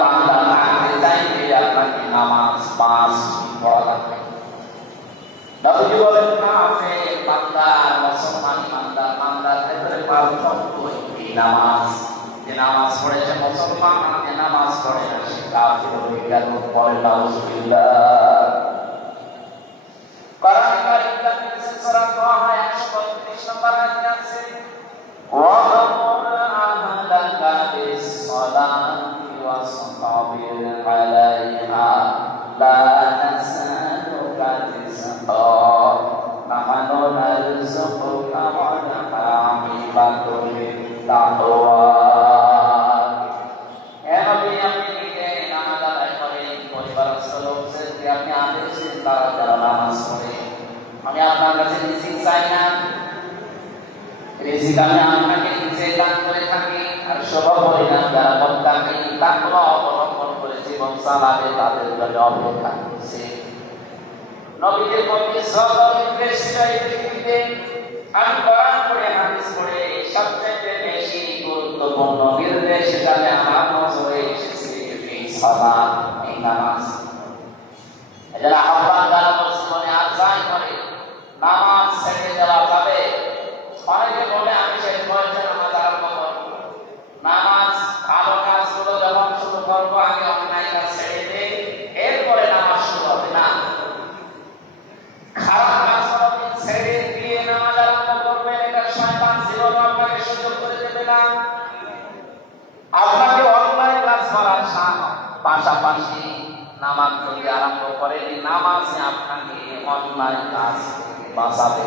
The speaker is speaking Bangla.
বান্দা থাকতে চাইলে আপনাকে নামাজ পাঁচ পড়া লাগবে। নবীজি বলেন কাফের বান্দা মুসলমান বান্দার ভিতরে পার্থক্য এই নামাজ। যে নামাজ পড়েছে মুসলমান, যে নামাজ পড়ে না সে কাফের হয়ে গেল। পরে নাউজুবিল্লাহ। কোরআন কারীমের সূরা তাহা 132 নম্বর আয়াতে আছে, ওয়া আমর আহলাকা বিস-সালাতি ওয়াসতাবির আলাইহা লা নাসআলুকা রিজকা নাহনু নারযুকুকা ওয়া আকিবাতুল তাকওয়া। হে নবী, আপনি নিজে নামাজ আদায় করেন, পরিবারস্থ লোকদেরকে আপনি আদেশ দিন তারা যারা নামাজ পড়ে। আমি আপনার কাছে রিজিক চাই না, রিজিক আমি আপনাকে নিজে দান করে থাকি। আর সব পরিণাম যারা মুত্তাকি তাকওয়া অবলম্বন করে জীবন চালাবে তাদের জন্য অপেক্ষা করছে। নবীদের প্রতি শ্রদ্ধা নির্দেশ ছিল এই পৃথিবীতে। আমি কোরআন পড়ে হাদিস পড়ে সবচেয়ে বেশি গুরুত্বপূর্ণ নির্দেশ হিসাবে আমার নজরে এসেছে এই সালাত, এই নামাজ। এজন্য আহ্বান জানাবো জীবনে আর যাই করে নামাজ ছেড়ে দেওয়া যাবে। অনেকে বলে আমি শেষ বয়সে নামাজ আরম্ভ করবো, নামাজ ভালো কাজগুলো যখন শুরু করবো আগে অন্যায় কাজ ছেড়ে দেই, এরপরে নামাজ শুরু হবে না। খারাপ কাজগুলো ছেড়ে দিয়ে নামাজ আরম্ভ করবেন, এটা শয়তান জীবন আপনাকে সুযোগ করে দেবে না। আপনাকে অন্যায় কাজ করার পাশাপাশি নামাজ যদি আরম্ভ করেন, নামাজ আপনাকে অন্যায় কাজ থেকে বাঁচাবে।